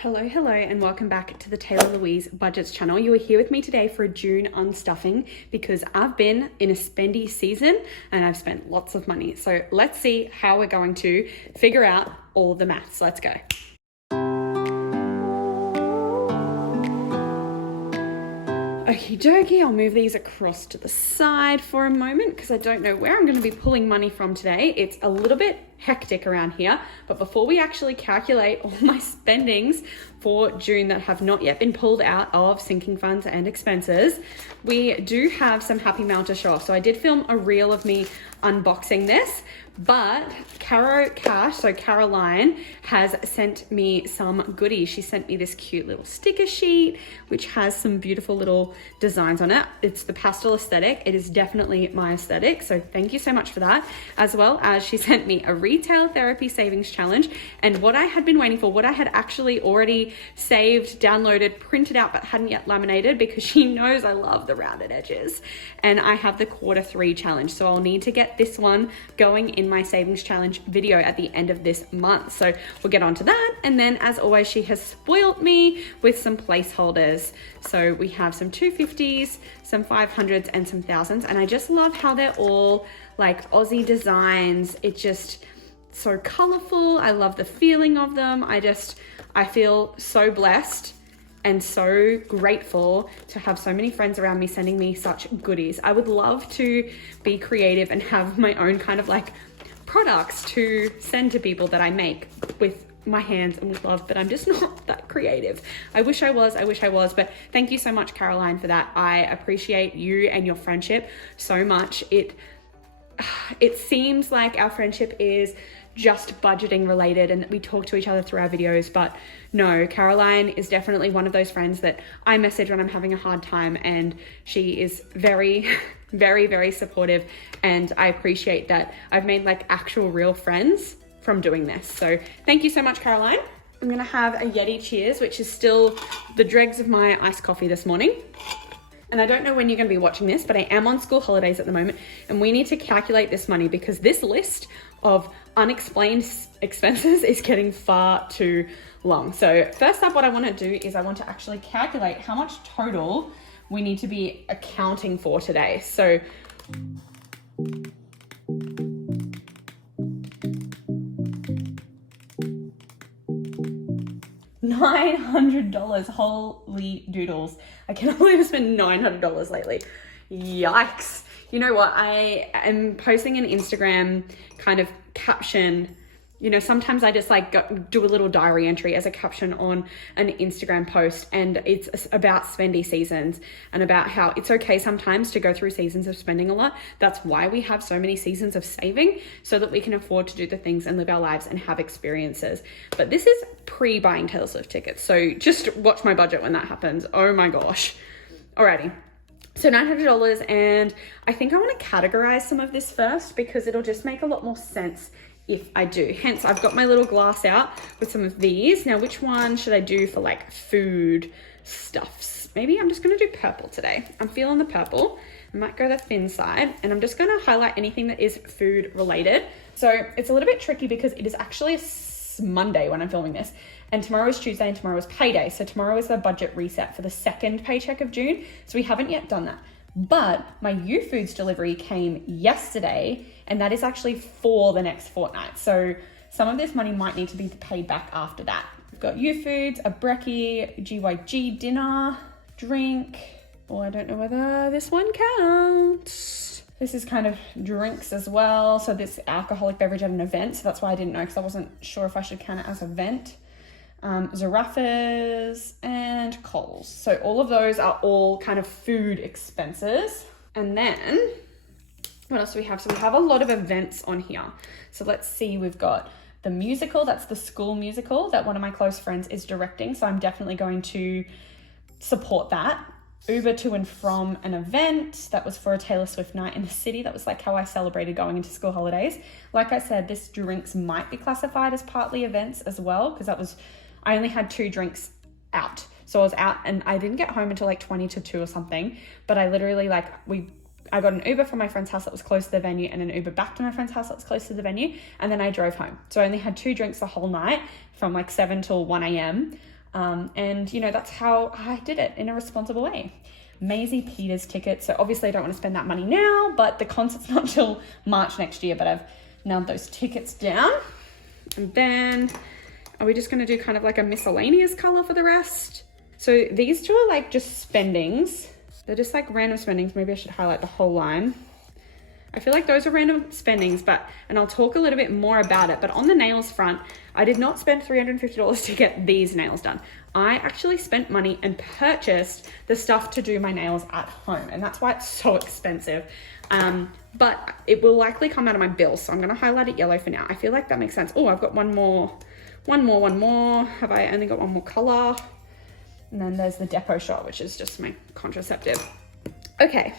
Hello, and welcome back to the Taylah Louise Budgets channel. You are here with me today for a June unstuffing because I've been in a spendy season and I've spent lots of money. So let's see how we're going to figure out all the maths. Let's go. Okie dokie, I'll move these across to the side for a moment because I don't know where I'm going to be pulling money from today. It's a little bit hectic around here, but before we actually calculate all my spendings for June that have not yet been pulled out of sinking funds and expenses, we do have some happy mail to show off. So I did film a reel of me unboxing this, but Caroline has sent me some goodies. She sent me this cute little sticker sheet, which has some beautiful little designs on it. It's the pastel aesthetic. It is definitely my aesthetic. So thank you so much for that. As well as she sent me a retail therapy savings challenge. And what I had been waiting for, what I had actually already saved, downloaded, printed out, but hadn't yet laminated because she knows I love the rounded edges. And I have the Q3 challenge. So I'll need to get this one going in my savings challenge video at the end of this month. So we'll get on to that. And then as always, she has spoiled me with some placeholders. So we have some 250s, some 500s and some thousands. And I just love how they're all like Aussie designs. It's just so colorful. I love the feeling of them. I feel so blessed and so grateful to have so many friends around me sending me such goodies. I would love to be creative and have my own kind of like products to send to people that I make with my hands and with love, but I'm just not that creative. I wish I was, but thank you so much, Caroline, for that. I appreciate you and your friendship so much. It seems like our friendship is just budgeting related and that we talk to each other through our videos, but no, Caroline is definitely one of those friends that I message when I'm having a hard time, and she is very very supportive, and I appreciate that I've made like actual real friends from doing this. So thank you so much, Caroline. I'm gonna have a Yeti cheers, which is still the dregs of my iced coffee this morning. And I don't know when you're going to be watching this, but I am on school holidays at the moment, and we need to calculate this money because this list of unexplained expenses is getting far too long. So first up, what I want to do is I want to actually calculate how much total we need to be accounting for today. So $900, holy doodles. I cannot believe I spent $900 lately. Yikes. You know what? I am posting an Instagram kind of caption. You know, sometimes I just like do a little diary entry as a caption on an Instagram post, and it's about spendy seasons and about how it's okay sometimes to go through seasons of spending a lot. That's why we have so many seasons of saving, so that we can afford to do the things and live our lives and have experiences. But this is pre-buying Taylor Swift tickets, so just watch my budget when that happens. Oh my gosh. Alrighty. So $900, and I think I want to categorize some of this first because it'll just make a lot more sense if I do. Hence, I've got my little glass out with some of these. Now, which one should I do for like food stuffs? Maybe I'm just gonna do purple today. I'm feeling the purple. I might go the thin side, and I'm just gonna highlight anything that is food related. So it's a little bit tricky because it is actually a Monday when I'm filming this, and tomorrow is Tuesday and tomorrow is payday. So tomorrow is the budget reset for the second paycheck of June. So we haven't yet done that. But my U-Foods delivery came yesterday, and that is actually for the next fortnight. So some of this money might need to be paid back after that. We've got U-Foods, a brekkie, GYG dinner, drink. Oh, I don't know whether this one counts. This is kind of drinks as well. So this alcoholic beverage at an event. So that's why I didn't know, because I wasn't sure if I should count it as an event. Zarafas and Coles. So all of those are all kind of food expenses. And then what else do we have? So we have a lot of events on here. So let's see, we've got the musical, that's the school musical that one of my close friends is directing. So I'm definitely going to support that. Uber to and from an event that was for a Taylor Swift night in the city. That was like how I celebrated going into school holidays. Like I said, this drinks might be classified as partly events as well, because I only had 2 drinks out. So I was out and I didn't get home until like 20 to 2 or something. But I literally I got an Uber from my friend's house that was close to the venue, and an Uber back to my friend's house that was close to the venue. And then I drove home. So I only had 2 drinks the whole night from like 7 till 1 a.m. And you know, that's how I did it in a responsible way. Maisie Peters tickets. So obviously I don't want to spend that money now, but the concert's not till March next year, but I've nailed those tickets down. And then are we just going to do kind of like a miscellaneous color for the rest? So these two are like just spendings. They're just like random spendings. Maybe I should highlight the whole line. I feel like those are random spendings, and I'll talk a little bit more about it, but on the nails front, I did not spend $350 to get these nails done. I actually spent money and purchased the stuff to do my nails at home, and that's why it's so expensive. But it will likely come out of my bill, so I'm gonna highlight it yellow for now. I feel like that makes sense. Oh, I've got one more. Have I only got one more color? And then there's the Depot Shot, which is just my contraceptive. Okay.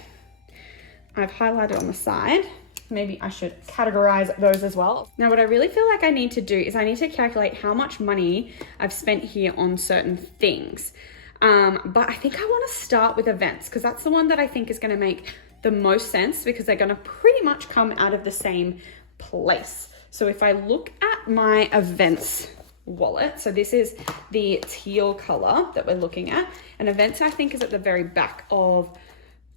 I've highlighted on the side. Maybe I should categorize those as well. Now, what I really feel like I need to do is I need to calculate how much money I've spent here on certain things. But I think I want to start with events because that's the one that I think is going to make the most sense because they're going to pretty much come out of the same place. So if I look at my events wallet, so this is the teal color that we're looking at, and events I think is at the very back of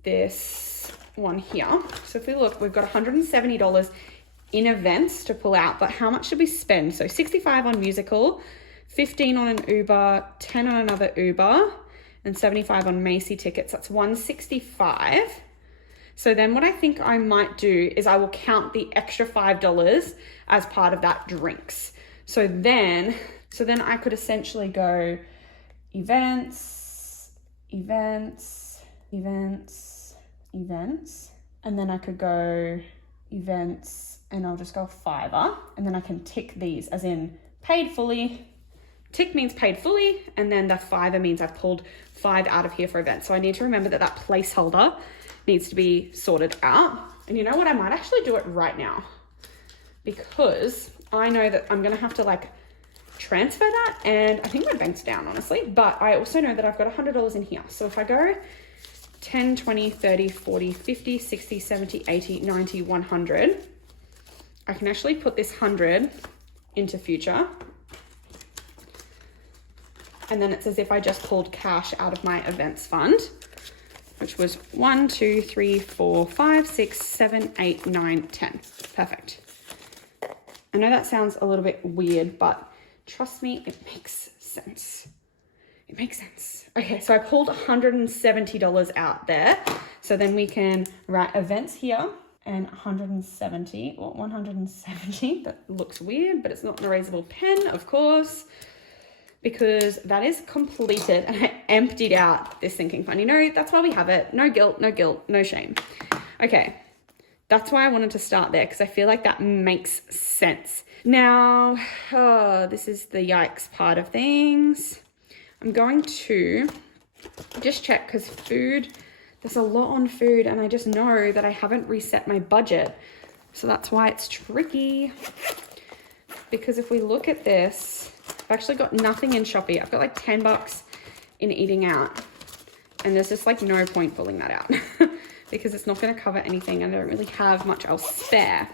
this one here. So if we look, we've got $170 in events to pull out, but how much should we spend? So 65 on musical, 15 on an Uber, 10 on another Uber, and 75 on Macy tickets. That's 165. So then what I think I might do is I will count the extra $5 as part of that drinks. So then I could essentially go events, and then I could go events and I'll just go $5, and then I can tick these as in paid fully. Tick means paid fully, and then the $5 means I've pulled $5 out of here for events. So I need to remember that that placeholder needs to be sorted out. And you know what? I might actually do it right now because I know that I'm gonna have to like transfer that, and I think my bank's down honestly, but I also know that I've got $100 in here. So if I go 10, 20, 30, 40, 50, 60, 70, 80, 90, 100. I can actually put this 100 into future. And then it's as if I just pulled cash out of my events fund, which was 1, 2, 3, 4, 5, 6, 7, 8, 9, 10. Perfect. I know that sounds a little bit weird, but trust me, it makes sense. It makes sense. Okay, so I pulled $170 out there. So then we can write events here and 170 or 170. That looks weird, but it's not an erasable pen, of course, because that is completed and I emptied out this sinking fund. You know, that's why we have it. No guilt, no shame. Okay, that's why I wanted to start there because I feel like that makes sense. Now, this is the yikes part of things. I'm going to just check because food, there's a lot on food and I just know that I haven't reset my budget. So that's why it's tricky. Because if we look at this, I've actually got nothing in Shopee. I've got like $10 in eating out. And there's just like no point pulling that out because it's not going to cover anything and I don't really have much else spare.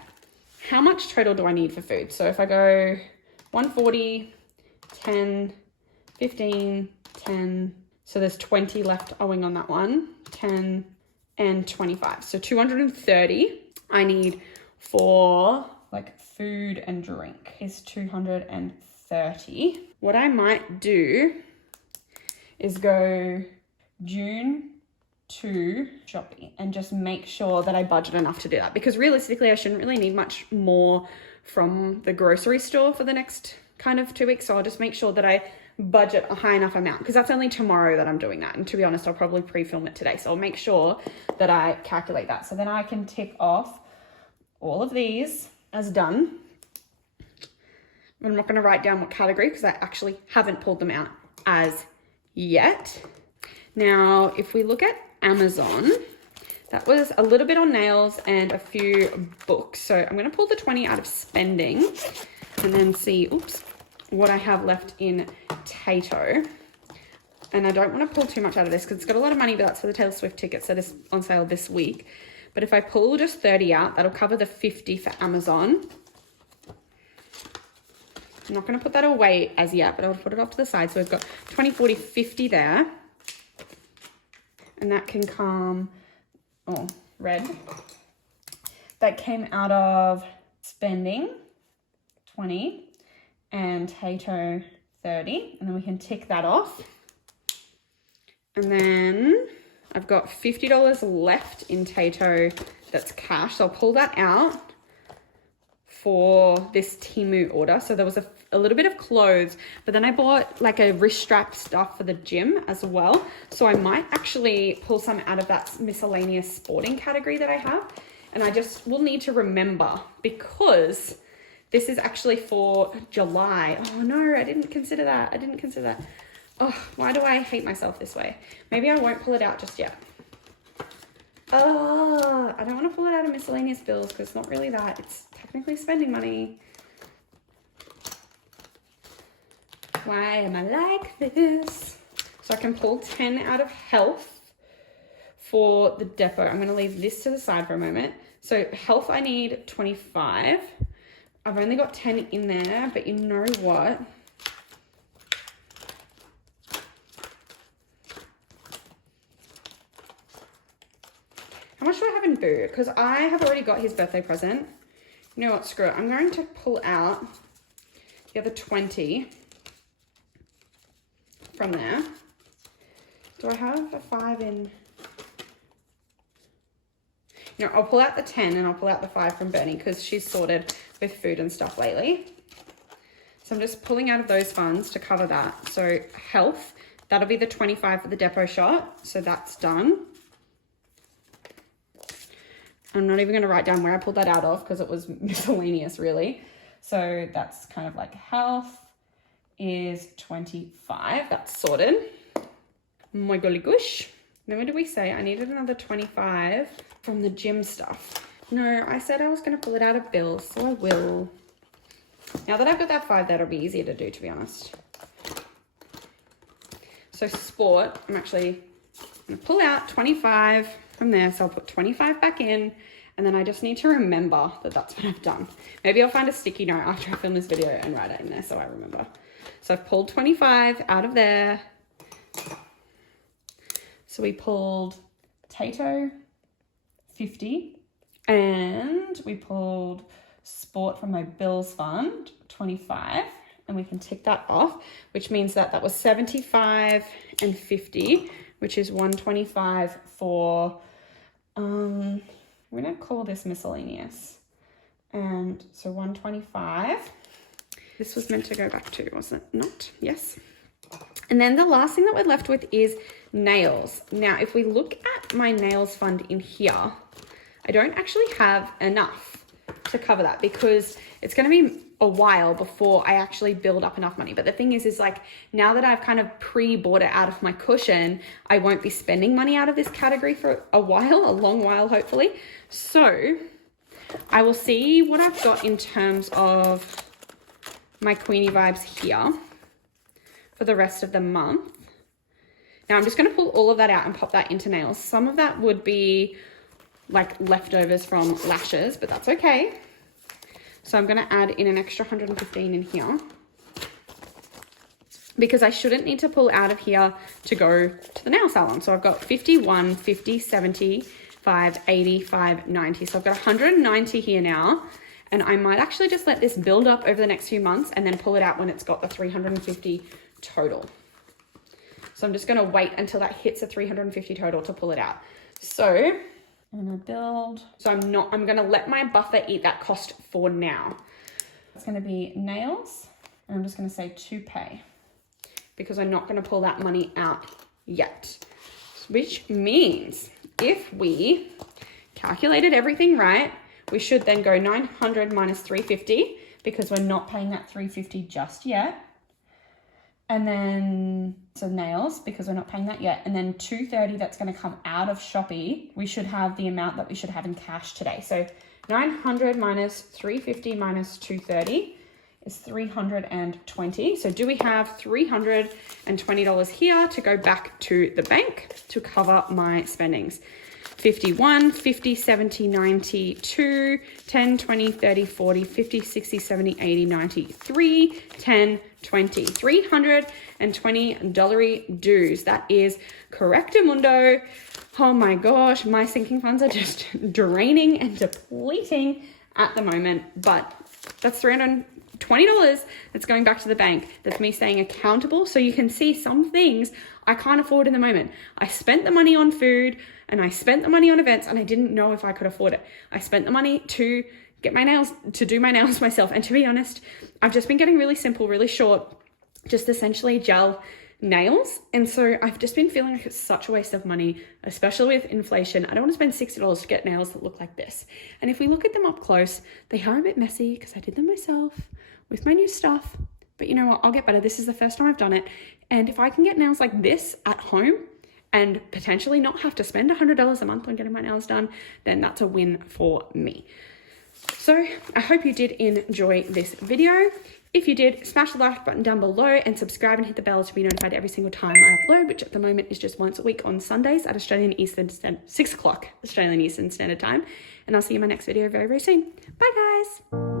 How much total do I need for food? So if I go 140, 10, 15, 10, so there's 20 left owing on that one, 10 and 25. So 230 I need for like food and drink is 230. What I might do is go June to Shopee and just make sure that I budget enough to do that because realistically I shouldn't really need much more from the grocery store for the next kind of 2 weeks. So I'll just make sure that I budget a high enough amount because that's only tomorrow that I'm doing that. And to be honest, I'll probably pre-film it today. So I'll make sure that I calculate that. So then I can tick off all of these as done. I'm not going to write down what category because I actually haven't pulled them out as yet. Now, if we look at Amazon, that was a little bit on nails and a few books. So I'm going to pull the 20 out of spending and then see, what I have left in Tato. And I don't want to pull too much out of this because it's got a lot of money, but that's for the Taylor Swift tickets that is on sale this week. But if I pull just 30 out, that'll cover the 50 for Amazon. I'm not going to put that away as yet, but I'll put it off to the side. So we've got 20, 40, 50 there. And that can come, oh, red. That came out of spending, 20, and Tato, 30. And then we can tick that off. And then I've got $50 left in Tato that's cash. So I'll pull that out for this Temu order. So there was a little bit of clothes, but then I bought like a wrist strap stuff for the gym as well. So I might actually pull some out of that miscellaneous sporting category that I have. And I just will need to remember, because this is actually for July. Oh no, I didn't consider that. Oh, why do I hate myself this way? Maybe I won't pull it out just yet. Oh, I don't want to pull it out of miscellaneous bills because it's not really that. It's technically spending money. Why am I like this? So I can pull 10 out of health for the depot. I'm going to leave this to the side for a moment. So health, I need 25. I've only got 10 in there, but you know what? How much do I have in Boo? Because I have already got his birthday present. You know what? Screw it. I'm going to pull out the other 20 from there. Do I have a 5 in? You know, I'll pull out the 10 and I'll pull out the 5 from Bernie because she's sorted with food and stuff lately. So I'm just pulling out of those funds to cover that. So health, that'll be the 25 for the depot shot. So that's done. I'm not even going to write down where I pulled that out of because it was miscellaneous really. So that's kind of like health is 25. That's sorted. My golly gosh. Then what did we say? I needed another 25 from the gym stuff. No, I said I was going to pull it out of bills, so I will. Now that I've got that 5, that'll be easier to do, to be honest. So sport, I'm actually going to pull out 25 from there. So I'll put 25 back in, and then I just need to remember that that's what I've done. Maybe I'll find a sticky note after I film this video and write it in there so I remember. So I've pulled 25 out of there. So we pulled Tato, 50, and we pulled sport from my bills fund, 25, and we can tick that off, which means that that was 75 and 50, which is 125 for, we're gonna call this miscellaneous. And so 125, this was meant to go back to, was it not? Yes. And then the last thing that we're left with is nails. Now, if we look at my nails fund in here, I don't actually have enough to cover that because it's going to be a while before I actually build up enough money. But the thing is like, now that I've kind of pre-bought it out of my cushion, I won't be spending money out of this category for a while, a long while, hopefully. So I will see what I've got in terms of my Queenie vibes here for the rest of the month. Now I'm just going to pull all of that out and pop that into nails. Some of that would be like leftovers from lashes, but that's okay. So I'm going to add in an extra 115 in here because I shouldn't need to pull out of here to go to the nail salon. So I've got 51, 50, 75, 85, 90. So I've got 190 here now. And I might actually just let this build up over the next few months and then pull it out when it's got the 350 total. So I'm just going to wait until that hits a 350 total to pull it out. So I'm going to build. So I'm going to let my buffer eat that cost for now. It's going to be nails. And I'm just going to say to pay because I'm not going to pull that money out yet. Which means if we calculated everything right, we should then go 900 minus 350 because we're not paying that 350 just yet. And then, so nails, because we're not paying that yet. And then 230 that's going to come out of Shopee. We should have the amount that we should have in cash today. So 900 minus 350 minus 230 is 320. So do we have $320 here to go back to the bank to cover my spendings? 51, 50, 70, 90, 2, 10, 20, 30, 40, 50, 60, 70, 80, 90, 3, 10, 20. $320 dues. That is correctamundo. Oh my gosh, my sinking funds are just draining and depleting at the moment, but that's $320 that's going back to the bank. That's me staying accountable. So you can see some things I can't afford in the moment. I spent the money on food and I spent the money on events and I didn't know if I could afford it. I spent the money to get my nails, to do my nails myself. And to be honest, I've just been getting really simple, really short, just essentially gel nails. And so I've just been feeling like it's such a waste of money, especially with inflation. I don't want to spend $60 to get nails that look like this. And if we look at them up close, they are a bit messy because I did them myself with my new stuff. But you know what? I'll get better. This is the first time I've done it. And if I can get nails like this at home and potentially not have to spend $100 a month on getting my nails done, then that's a win for me. So I hope you did enjoy this video. If you did, smash the like button down below and subscribe and hit the bell to be notified every single time I upload, which at the moment is just once a week on Sundays at 6 o'clock Australian Eastern Standard Time. And I'll see you in my next video very, very soon. Bye guys.